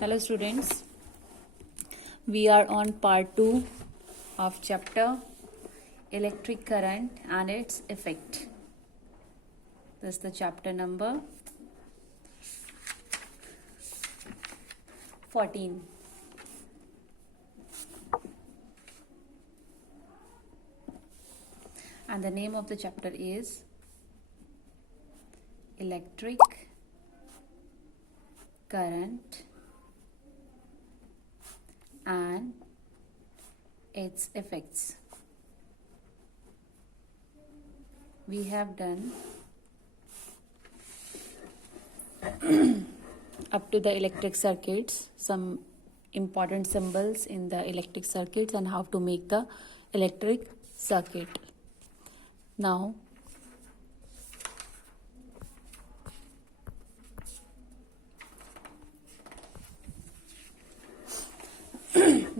Hello students, we are on part 2 of chapter electric current and its effect. This is the chapter number 14. And the name of the chapter is Electric Current and its effects. We have done up to the electric circuits, some important symbols in the electric circuits and how to make the electric circuit.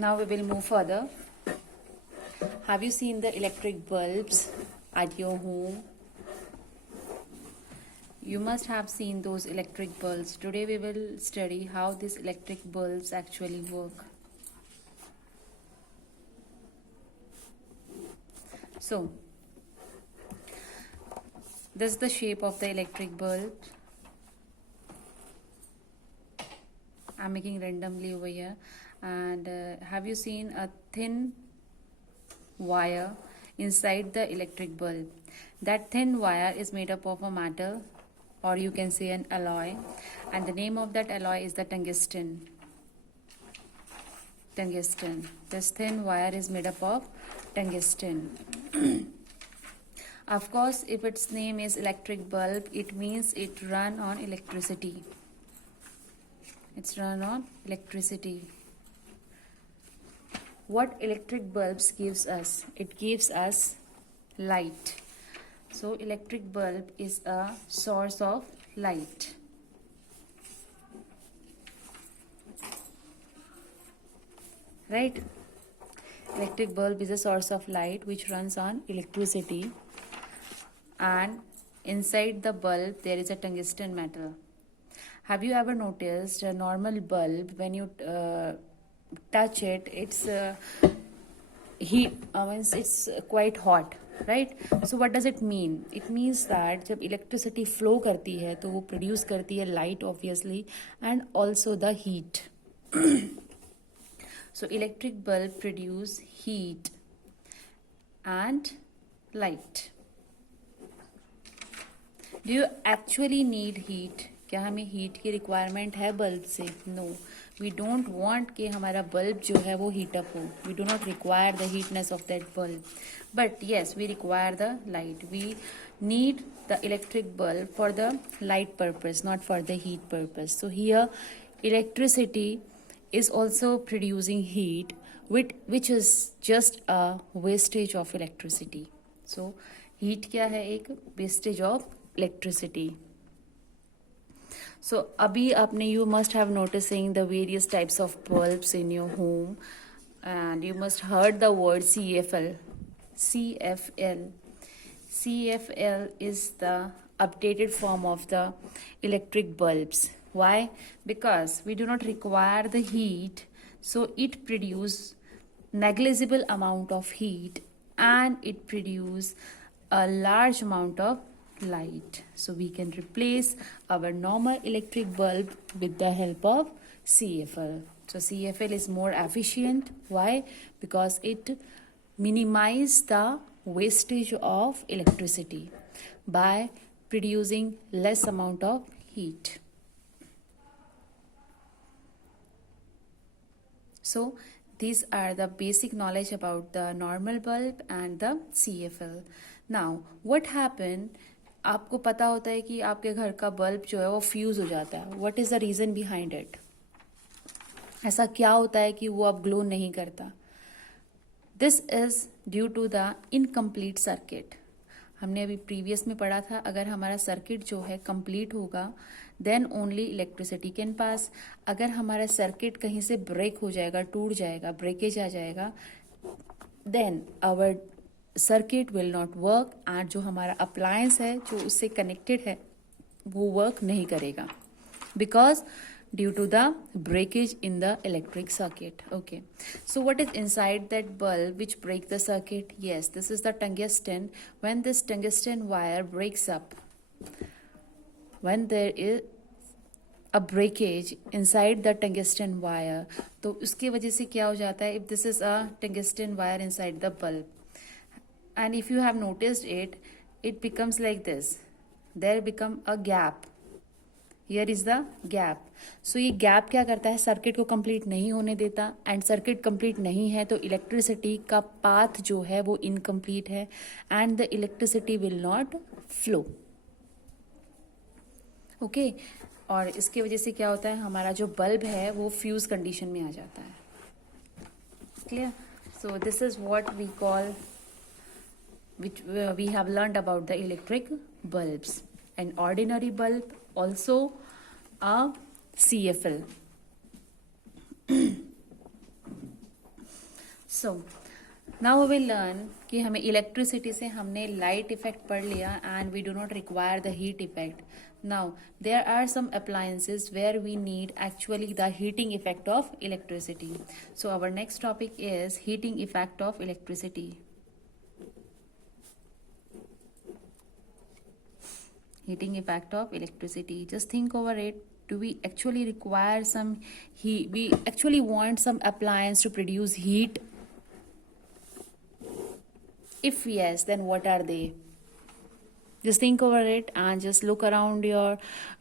Now we will move further. Have you seen the electric bulbs at your home? You must have seen those electric bulbs. Today we will study how these electric bulbs actually work. So, this is the shape of the electric bulb. I'm making randomly over here. And have you seen a thin wire inside the electric bulb? That thin wire is made up of a metal, or you can say an alloy, and the name of that alloy is the tungsten. This thin wire is made up of tungsten. Of course, if its name is electric bulb, it means it run on electricity. It's run on electricity. What electric bulbs gives us? It gives us light. So electric bulb is a source of light. Right? Electric bulb is a source of light which runs on electricity, and inside the bulb there is a tungsten metal. Have you ever noticed a normal bulb, when you touch it, it's it's quite hot, right? So what does it mean? It means that जब electricity flow करती है तो वो produce करती है light obviously and also the heat. So electric bulb produce heat and light. Do you actually need heat? क्या हमें हीट की रिक्वायरमेंट है बल्ब से? नो, वी डोंट वांट कि हमारा बल्ब जो है वो हीट अप हो. We do not require the heatness of that bulb, but yes we require the light. We need the electric bulb for the light purpose, not for the heat purpose. So here electricity is also producing heat, which is just a wastage of electricity. So heat क्या है? एक wastage of electricity. So abhi apne, you must have noticing the various types of bulbs in your home, and you must heard the word CFL. CFL is the updated form of the electric bulbs. Why? Because we do not require the heat, so it produce negligible amount of heat and it produce a large amount of light. So we can replace our normal electric bulb with the help of CFL. So CFL is more efficient. Why? Because it minimizes the wastage of electricity by producing less amount of heat. So these are the basic knowledge about the normal bulb and the CFL. Now what happened? आपको पता होता है कि आपके घर का बल्ब जो है वो फ्यूज हो जाता है. What is the reason behind it? ऐसा क्या होता है कि वो अब ग्लो नहीं करता? This is due to the incomplete circuit. हमने अभी प्रीवियस में पढ़ा था, अगर हमारा सर्किट जो है कंप्लीट होगा then only electricity can pass. अगर हमारा सर्किट कहीं से ब्रेक हो जाएगा, टूट जाएगा, ब्रेकेज आ जाएगा, then our circuit will not work and जो हमारा अप्लायंस है जो उससे कनेक्टेड है वो वर्क नहीं करेगा. Because due to the breakage in the electric circuit. Okay, so what is inside that bulb which break the circuit? Yes, this is the tungsten. When this tungsten wire breaks up, when there is a breakage inside the tungsten wire, तो उसकी वजह से क्या हो जाता है? If this is a tungsten wire inside the bulb, and if you have noticed it, it becomes like this. There become a gap. Here is the gap. So ये gap क्या करता है? सर्किट को कंप्लीट नहीं होने देता, एंड सर्किट कंप्लीट नहीं है तो इलेक्ट्रिसिटी का पाथ जो है वो इनकम्प्लीट है, and the electricity will not flow. Okay, और इसकी वजह से क्या होता है? हमारा जो बल्ब है वो फ्यूज कंडीशन में आ जाता है. Clear? So this is what we call, which we have learned about the electric bulbs. An ordinary bulb, also a CFL. So now we will learn कि हमें इलेक्ट्रिसिटी से हमने लाइट इफेक्ट पढ़ लिया, and we do not require the heat effect. Now there are some appliances where we need actually the heating effect of electricity. So our next topic is heating effect of electricity. Heating effect of electricity. Just think over it. Do we actually require some heat? We actually want some appliance to produce heat? If yes, then what are they? Just think over it and just look around your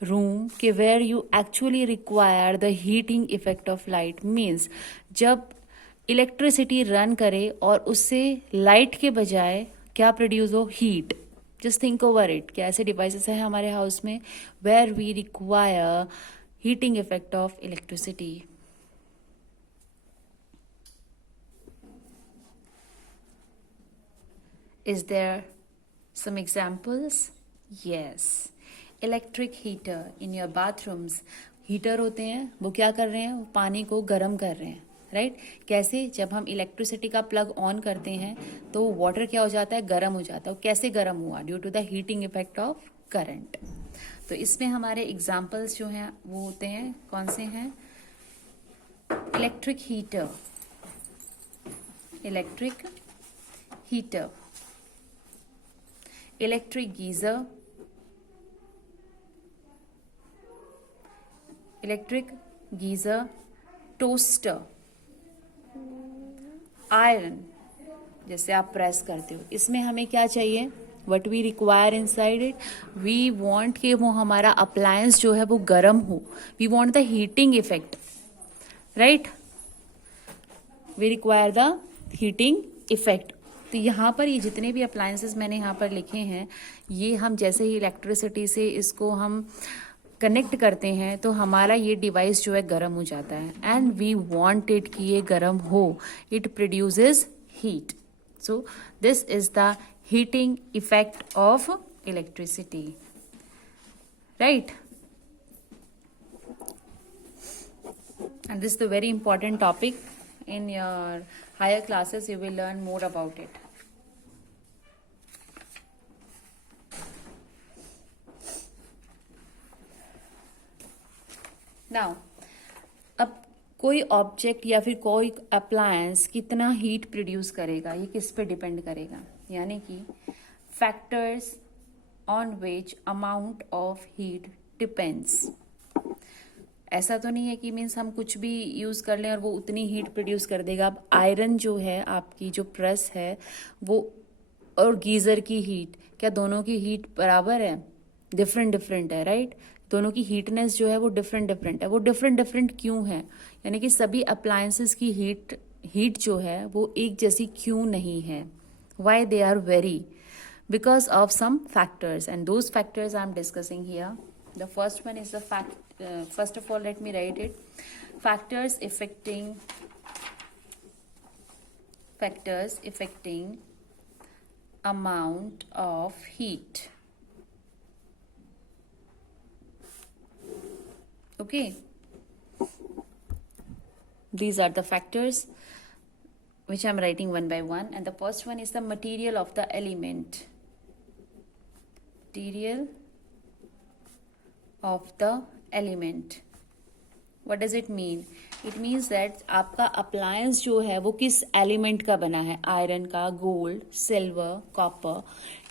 room कि where you actually require the heating effect of light. Means जब electricity run करे और उससे light के बजाय क्या produce हो? Heat. Just think over it कि ऐसे डिवाइसेस हैं हमारे हाउस में where we require heating effect of electricity. Is there some examples? Yes, electric heater in your bathrooms. Heater होते हैं, वो क्या कर रहे हैं? वो पानी को गर्म कर रहे हैं, राइट? कैसे? जब हम इलेक्ट्रिसिटी का प्लग ऑन करते हैं तो वाटर क्या हो जाता है? गर्म हो जाता है. कैसे गर्म हुआ? Due to the heating effect of current. तो इसमें हमारे एग्जांपल्स जो हैं वो होते हैं, कौन से हैं? Electric heater, electric heater, electric geyser, electric geyser, toaster, iron, जैसे आप प्रेस करते हो. इसमें हमें क्या चाहिए? What we require inside it, we want कि वो हमारा अप्लायंस जो है वो गर्म हो. We want the heating effect, right? We require the heating effect. तो यहाँ पर ये जितने भी अप्लायंसेस मैंने यहाँ पर लिखे हैं, ये हम जैसे ही इलेक्ट्रिसिटी से इसको हम कनेक्ट करते हैं तो हमारा ये डिवाइस जो है गर्म हो जाता है, एंड वी वांट इट कि ये गर्म हो. It produces heat. So this is the heating effect of electricity, right? And this is the very important topic. In your higher classes you will learn more about it. Now, अब कोई ऑब्जेक्ट या फिर कोई अप्लायंस कितना हीट प्रोड्यूस करेगा, ये किस पे डिपेंड करेगा? यानी कि factors on which amount of heat depends. ऐसा तो नहीं है कि मीन्स हम कुछ भी यूज कर लें और वो उतनी हीट प्रोड्यूस कर देगा. अब आयरन जो है, आपकी जो प्रेस है वो, और गीजर की हीट, क्या दोनों की हीट बराबर है? डिफरेंट डिफरेंट है, राइट? दोनों की हीटनेस जो है वो डिफरेंट डिफरेंट है. वो डिफरेंट डिफरेंट क्यों है? यानी कि सभी अप्लायंसेस की हीट जो है वो एक जैसी क्यों नहीं है? Why they are vary? Because of some factors, and those factors I am discussing here. The first one is the fact, first of all let me write it. Factors affecting amount of heat. Okay, these are the factors which I'm writing one by one, and the first one is the material of the element. Material of the element. What does it mean? It means that आपका अप्लायंस जो है वो किस एलिमेंट का बना है, आयरन का, gold, silver, copper,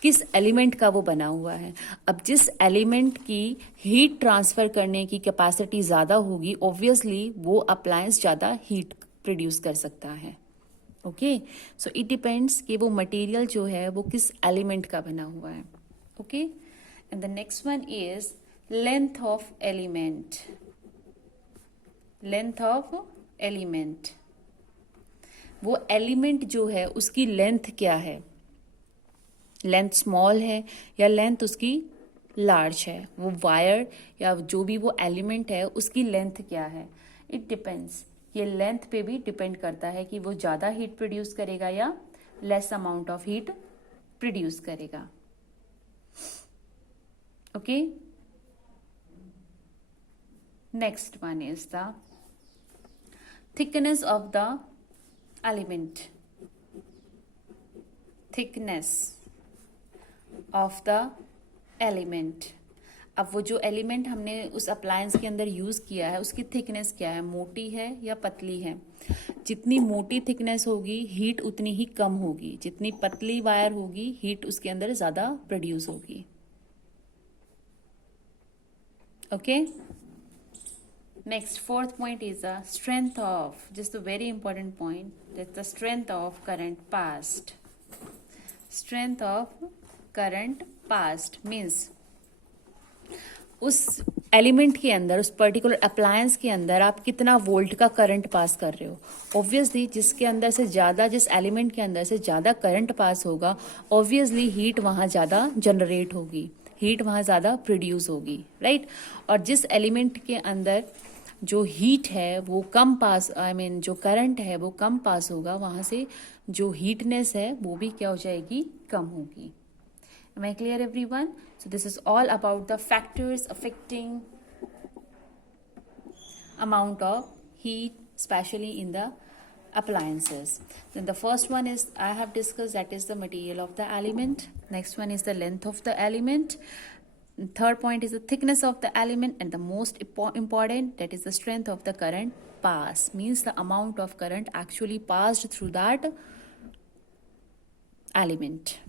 किस एलिमेंट का वो बना हुआ है. अब जिस एलिमेंट की हीट ट्रांसफर करने की कैपेसिटी ज्यादा होगी, ऑब्वियसली वो अप्लायंस ज्यादा हीट प्रोड्यूस कर सकता है. ओके, सो इट डिपेंड्स कि वो मटेरियल जो है वो किस एलिमेंट का बना हुआ है. Okay, and the next one is length of element. Length of element, वो एलिमेंट जो है उसकी लेंथ क्या है, लेंथ स्मॉल है या लेंथ उसकी लार्ज है, वो वायर या जो भी वो एलिमेंट है उसकी लेंथ क्या है. इट डिपेंड्स, ये लेंथ पे भी डिपेंड करता है कि वो ज़्यादा हीट प्रोड्यूस करेगा या less amount of heat produce करेगा. Okay, next one is the thickness of the element. Thickness of the element. अब वो जो एलिमेंट हमने उस अप्लायंस के अंदर यूज किया है उसकी थिकनेस क्या है, मोटी है या पतली है. जितनी मोटी थिकनेस होगी हीट उतनी ही कम होगी, जितनी पतली वायर होगी हीट उसके अंदर ज्यादा प्रोड्यूस होगी. Okay, next fourth point is the strength of, just a very important point, that's the strength of current past. Strength of current past means उस एलिमेंट के अंदर, उस पर्टिकुलर अप्लायंस के अंदर आप कितना वोल्ट का करंट पास कर रहे हो. ऑब्वियसली जिसके अंदर से ज्यादा, जिस एलिमेंट के अंदर से ज्यादा करंट पास होगा, ऑब्वियसली हीट वहां ज्यादा जनरेट होगी, हीट वहां ज्यादा प्रोड्यूस होगी, राइट. और जिस एलिमेंट के अंदर जो हीट है वो कम पास, आई मीन जो करंट है वो कम पास होगा, वहां से जो हीटनेस है वो भी क्या हो जाएगी, कम होगी. Am I clear, everyone? So this is all about the factors affecting amount of heat, especially in the appliances. Then the first one is I have discussed, that is the material of the element. Next one is the length of the element. Third point is the thickness of the element, and the most important, that is the strength of the current pass, means the amount of current actually passed through that element.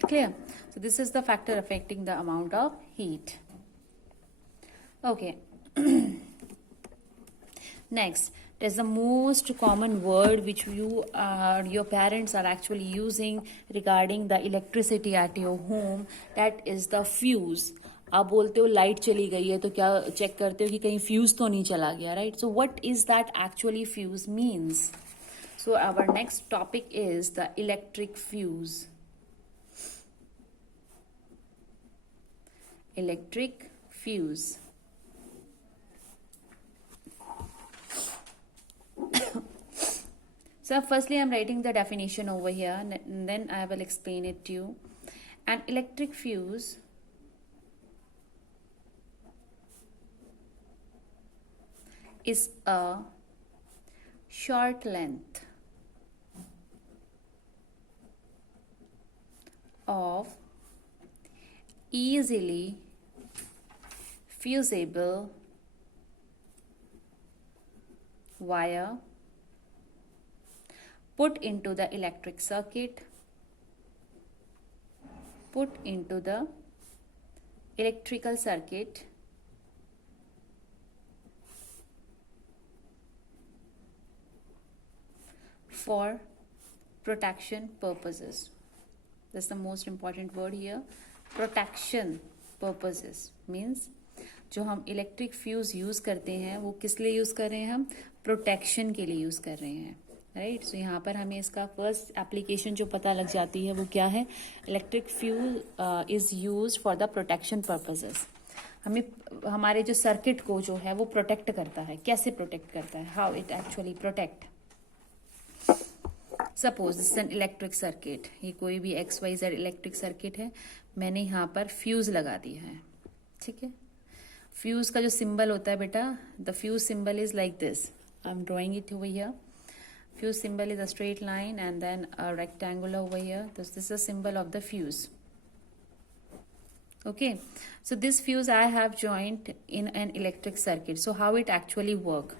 Clear? So this is the factor affecting the amount of heat. Okay. Next, there's the most common word which your parents are actually using regarding the electricity at your home. That is the fuse. आप बोलते हो लाइट चली गई है तो क्या चेक करते हो कि कहीं फ्यूज तो नहीं चला गया, right. So what is that actually fuse means. So our next topic is the electric fuse. Electric fuse. So firstly I'm writing the definition over here, and then I will explain it to you. An electric fuse is a short length of easily fusible wire put into the electric circuit, put into the electrical circuit for protection purposes. That's the most important word here. Protection purposes means जो हम electric fuse use करते हैं वो किस लिए यूज कर रहे हैं, हम प्रोटेक्शन के लिए यूज कर रहे हैं, राइट. सो यहाँ पर हमें इसका फर्स्ट एप्लीकेशन जो पता लग जाती है वो क्या है, electric fuse is use for the protection purposes. हमें हमारे जो सर्किट को जो है वो प्रोटेक्ट करता है. कैसे प्रोटेक्ट करता है, how it actually protect. Suppose this an electric circuit, ये कोई भी XYZ इलेक्ट्रिक सर्किट है, मैंने यहाँ पर फ्यूज लगा दिया है, ठीक है. फ्यूज का जो सिंबल होता है बेटा, the fuse symbol is like this. I am drawing it over here. Fuse symbol is a straight line and then a rectangular over here. This is a symbol of the fuse. Okay, so this fuse I have joined in an electric circuit. So how it actually work?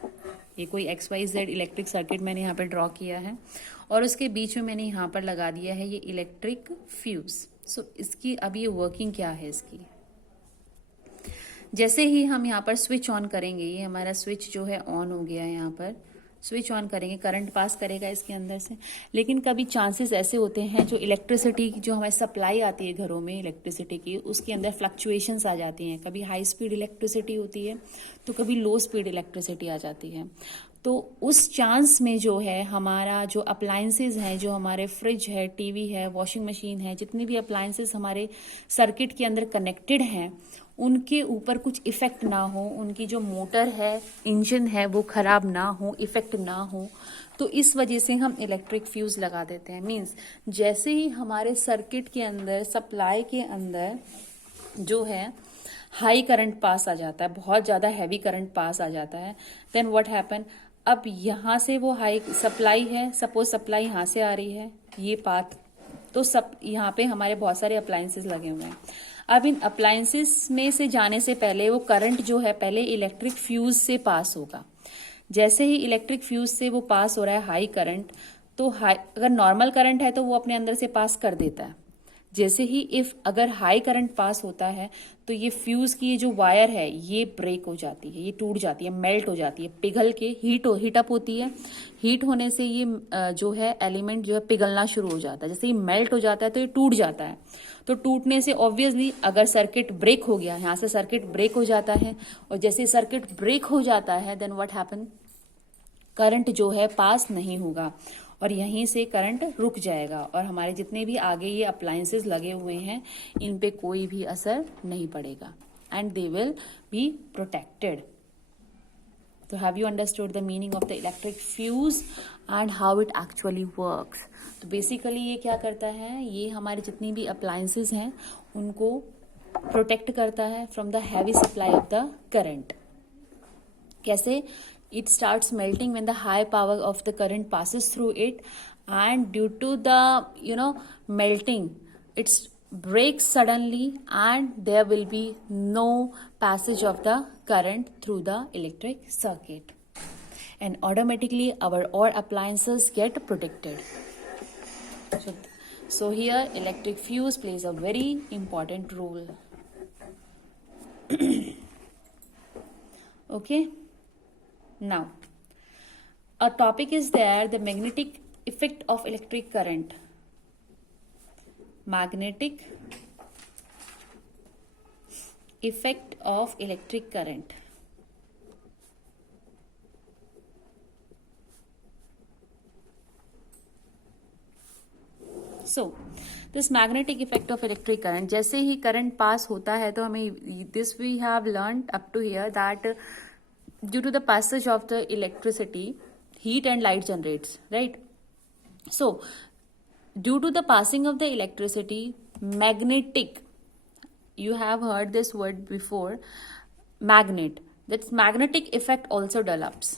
ये कोई XYZ electric circuit मैंने यहाँ पर ड्रॉ किया है और उसके बीच में मैंने यहाँ पर लगा दिया है ये इलेक्ट्रिक फ्यूज. सो इसकी अब ये वर्किंग क्या है इसकी? जैसे ही हम यहाँ पर स्विच ऑन करेंगे, ये हमारा स्विच जो है ऑन हो गया है, यहाँ पर स्विच ऑन करेंगे, करंट पास करेगा इसके अंदर से. लेकिन कभी चांसेस ऐसे होते हैं जो इलेक्ट्रिसिटी जो हमारी सप्लाई आती है घरों में इलेक्ट्रिसिटी की, उसके अंदर फ्लक्चुएशंस आ जाती हैं. कभी हाई स्पीड इलेक्ट्रिसिटी होती है तो कभी लो स्पीड इलेक्ट्रिसिटी आ जाती है. तो उस चांस में जो है हमारा जो अप्लायंसेस हैं, जो हमारे फ्रिज है, टीवी है, वॉशिंग मशीन है, जितने भी अप्लायंसेस हमारे सर्किट के अंदर कनेक्टेड हैं, उनके ऊपर कुछ इफेक्ट ना हो, उनकी जो मोटर है, इंजन है, वो खराब ना हो, इफेक्ट ना हो. तो इस वजह से हम इलेक्ट्रिक फ्यूज लगा देते हैं. मींस जैसे ही हमारे सर्किट के अंदर, सप्लाई के अंदर जो है हाई करंट पास आ जाता है, बहुत ज़्यादा हैवी करंट पास आ जाता है, देन व्हाट हैपन, अब यहाँ से वो हाई सप्लाई है, सपोज सप्लाई यहाँ से आ रही है, ये पाथ, तो सब यहाँ पे हमारे बहुत सारे अप्लायंसेस लगे हुए हैं. अब इन अप्लायंसेस में से जाने से पहले वो करंट जो है पहले इलेक्ट्रिक फ्यूज से पास होगा. जैसे ही इलेक्ट्रिक फ्यूज से वो पास हो रहा है हाई करंट, तो हाई, अगर नॉर्मल करंट है तो वो अपने अंदर से पास कर देता है. जैसे ही अगर हाई करंट पास होता है तो ये फ्यूज की ये जो वायर है ये ब्रेक हो जाती है, ये टूट जाती है, मेल्ट हो जाती है, पिघल के हीट अप होती है. हीट होने से ये जो है एलिमेंट जो है पिघलना शुरू हो जाता है. जैसे ये मेल्ट हो जाता है तो ये टूट जाता है. तो टूटने से ऑब्वियसली अगर सर्किट ब्रेक हो गया, यहाँ से सर्किट ब्रेक हो जाता है, और जैसे सर्किट ब्रेक हो जाता है देन व्हाट हैपन, करंट जो है पास नहीं होगा और यहीं से करंट रुक जाएगा और हमारे जितने भी आगे ये अप्लायंसेस लगे हुए हैं इन पे कोई भी असर नहीं पड़ेगा and they will be protected. तो have you understood the meaning of the electric fuse and how it actually works? तो बेसिकली ये क्या करता है, ये हमारे जितनी भी अप्लायंसेस हैं उनको प्रोटेक्ट करता है from the heavy supply of the current. कैसे? It starts melting when the high power of the current passes through it, and due to the melting, it breaks suddenly and there will be no passage of the current through the electric circuit, and automatically our all appliances get protected. So here electric fuse plays a very important role. Okay. Now, a topic is there, the magnetic effect of electric current. Magnetic effect of electric current. So, this magnetic effect of electric current, जैसे ही current pass होता है तो हमें this we have learned up to here that due to the passage of the electricity, heat and light generates, right? So due to the passing of the electricity, magnetic, you have heard this word before, magnet, that's magnetic effect also develops.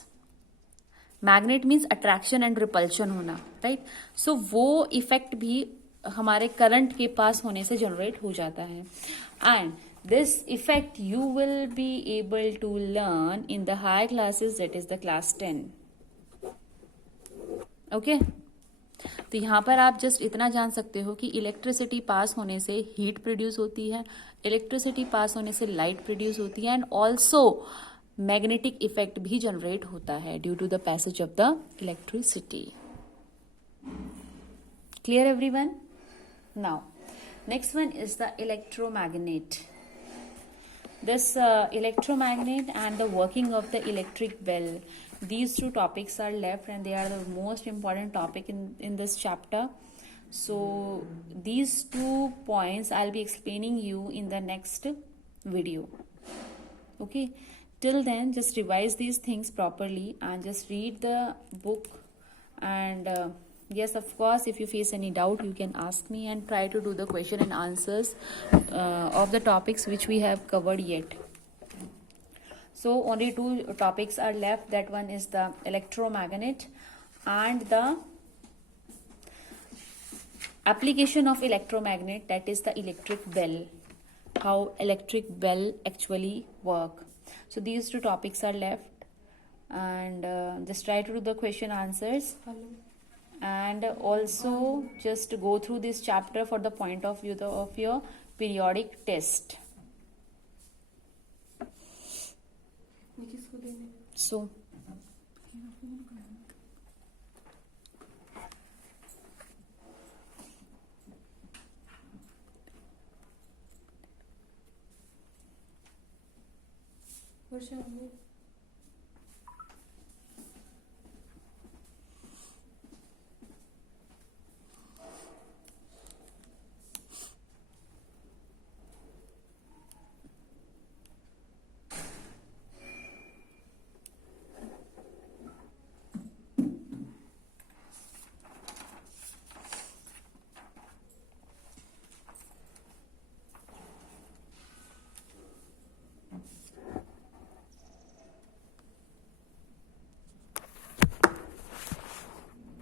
Magnet means attraction and repulsion होना, right? So वो effect भी हमारे करंट के पास होने से जनरेट हो जाता है. And this effect you will be able to learn in the high classes, that is the class 10. Okay? तो यहाँ पर आप जस्ट इतना जान सकते हो कि इलेक्ट्रिसिटी पास होने से हीट प्रोड्यूस होती है, इलेक्ट्रिसिटी पास होने से लाइट प्रोड्यूस होती है, एंड ऑल्सो मैग्नेटिक इफेक्ट भी जनरेट होता है due to the passage of the electricity. Clear everyone? Now next one is the electromagnet. This electromagnet and the working of the electric bell, these two topics are left and they are the most important topic in this chapter. So these 2 points I'll be explaining you in the next video. Okay, till then just revise these things properly and just read the book, and yes, of course, if you face any doubt you can ask me and try to do the question and answers of the topics which we have covered yet. So only 2 topics are left. That one is the electromagnet and the application of electromagnet, that is the electric bell. how electric bell actually work. So these two topics are left, and just try to do the question answers. And also just go through this chapter for the point of view of your periodic test. So Varsha